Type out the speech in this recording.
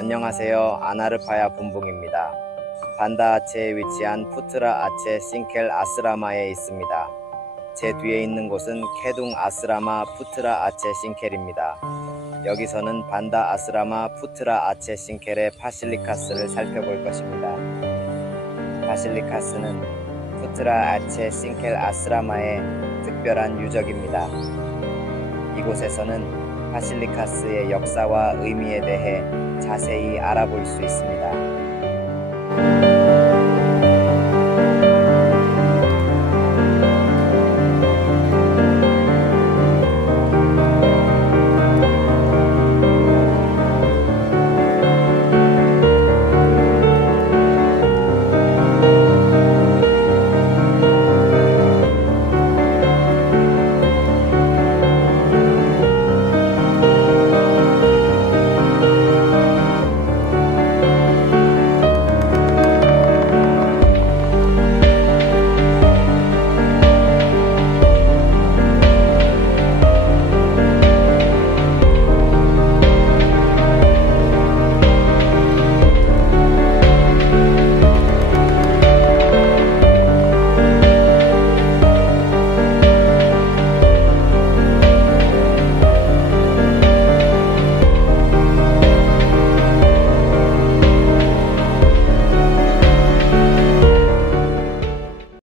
안녕하세요. 아나르파야 분봉입니다. 반다 아체에 위치한 푸트라 아체 싱켈 아스라마에 있습니다. 제 뒤에 있는 곳은 케둥 아스라마 푸트라 아체 싱켈입니다. 여기서는 반다 아스라마 푸트라 아체 싱켈의 파실리카스를 살펴볼 것입니다. 파실리카스는 푸트라 아체 싱켈 아스라마의 특별한 유적입니다. 이곳에서는 파실리카스의 역사와 의미에 대해 자세히 알아볼 수 있습니다.